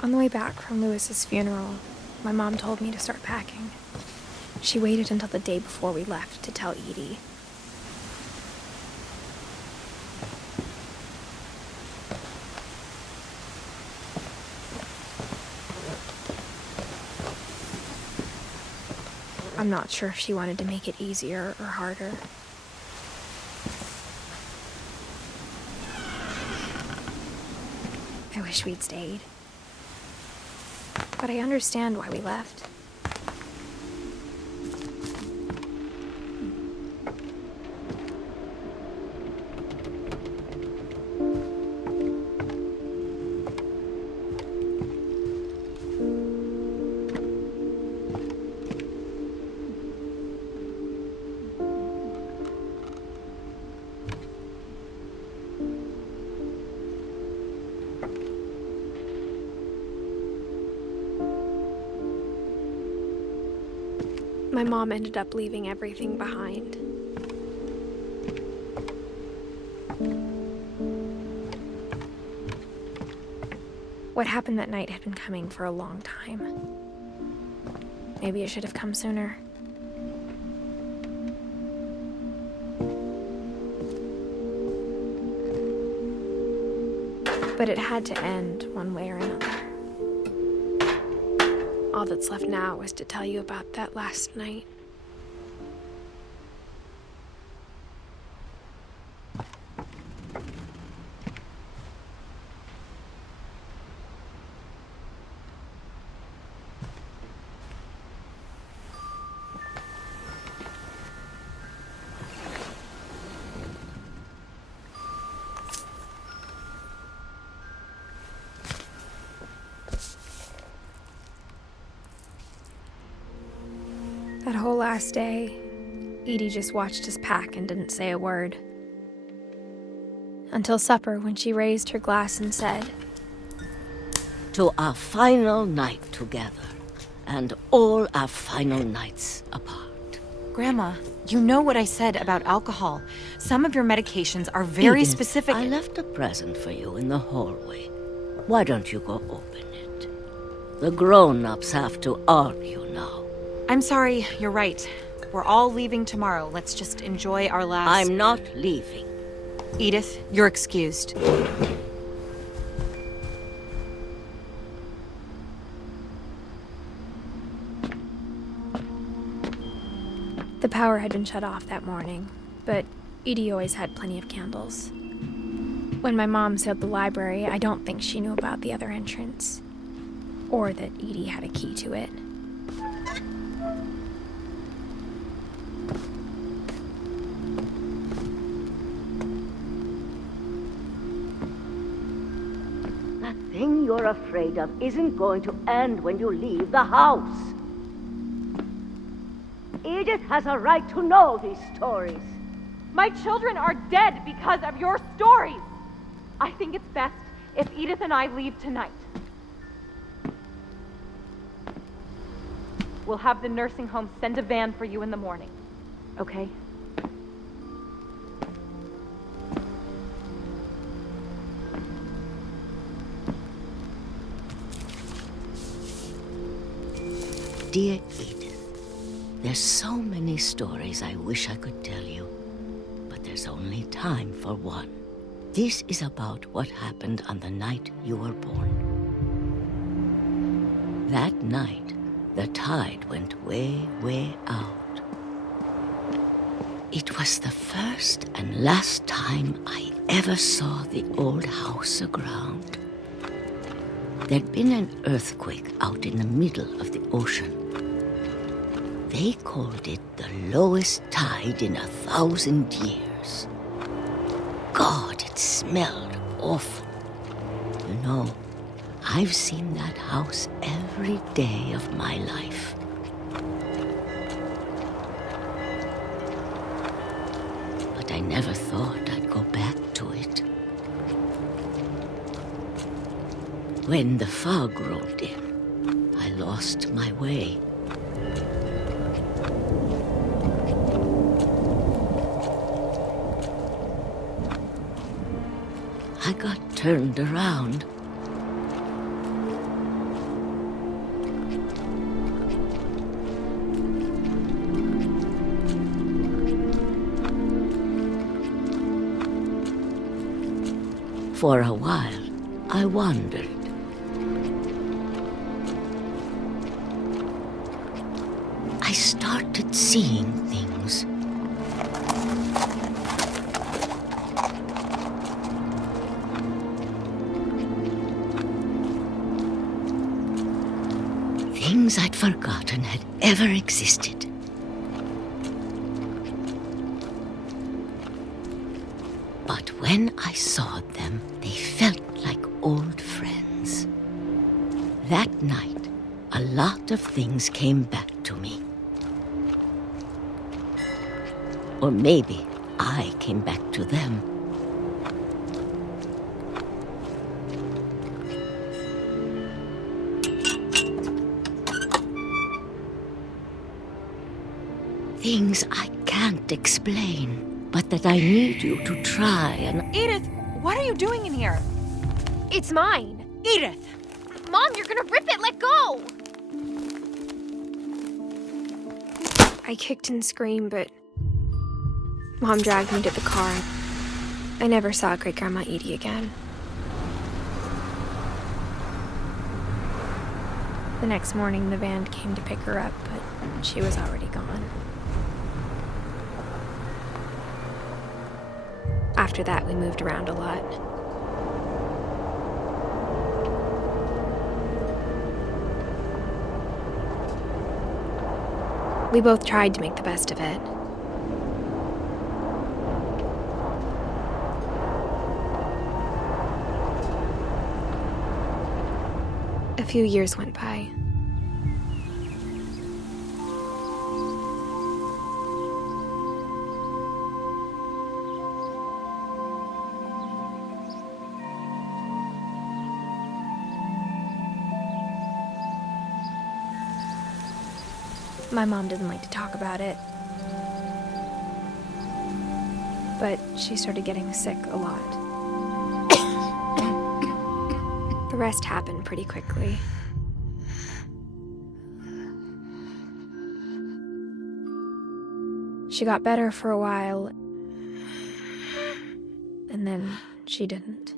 On the way back from Lewis's funeral, my mom told me to start packing. She waited until the day before we left to tell Edie. I'm not sure if she wanted to make it easier or harder. I wish we'd stayed. But I understand why we left. My mom ended up leaving everything behind. What happened that night had been coming for a long time. Maybe it should have come sooner. But it had to end one way or another. All that's left now is to tell you about that last night. That whole last day, Edie just watched us pack and didn't say a word. Until supper, when she raised her glass and said, "To our final night together, and all our final nights apart." Grandma, you know what I said about alcohol. Some of your medications are very Edith, specific. I left a present for you in the hallway. Why don't you go open it? The grown-ups have to argue now. I'm sorry, you're right. We're all leaving tomorrow. Let's just enjoy our last... I'm not leaving. Edith, you're excused. The power had been shut off that morning, but Edie always had plenty of candles. When my mom sealed the library, I don't think she knew about the other entrance, or that Edie had a key to it. That thing you're afraid of isn't going to end when you leave the house. Edith has a right to know these stories. My children are dead because of your stories. I think it's best if Edith and I leave tonight. We'll have the nursing home send a van for you in the morning, okay? Dear Edith, there's so many stories I wish I could tell you, but there's only time for one. This is about what happened on the night you were born. That night, the tide went way, way out. It was the first and last time I ever saw the old house aground. There'd been an earthquake out in the middle of the ocean. They called it the lowest tide in 1,000 years. God, it smelled awful. You know, I've seen that house every day of my life. But I never thought I'd go back to it. When the fog rolled in, I lost my way. I got turned around. For a while, I wondered. I started seeing things. Things I'd forgotten had ever existed. But when I saw them, they felt like old friends. That night, a lot of things came back to me. Or maybe I came back to them. Things I can't explain, but that I need you to try and... Edith, what are you doing in here? It's mine. Edith! Mom, you're gonna rip it! Let go! I kicked and screamed, but Mom dragged me to the car. I never saw Great-Grandma Edie again. The next morning, the van came to pick her up, but she was already gone. After that, we moved around a lot. We both tried to make the best of it. A few years went by. My mom didn't like to talk about it, but she started getting sick a lot. The rest happened pretty quickly. She got better for a while, and then she didn't.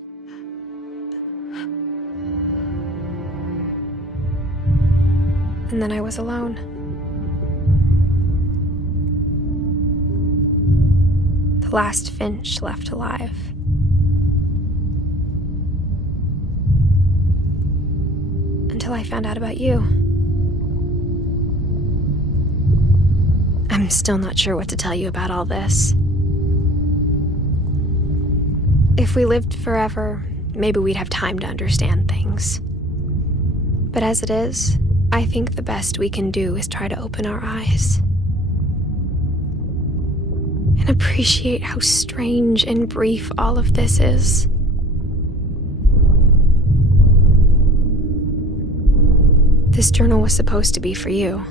And then I was alone. The last Finch left alive. Until I found out about you. I'm still not sure what to tell you about all this. If we lived forever, maybe we'd have time to understand things. But as it is, I think the best we can do is try to open our eyes. And appreciate how strange and brief all of this is. This journal was supposed to be for you.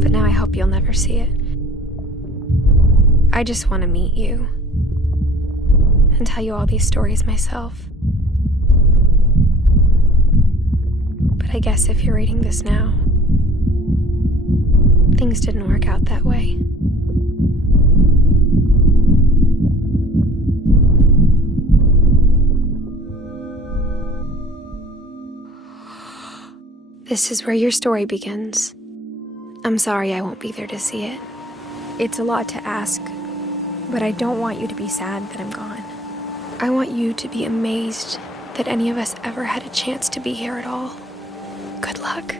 But now I hope you'll never see it. I just want to meet you and tell you all these stories myself. But I guess if you're reading this now, things didn't work out that way. This is where your story begins. I'm sorry I won't be there to see it. It's a lot to ask, but I don't want you to be sad that I'm gone. I want you to be amazed that any of us ever had a chance to be here at all. Good luck.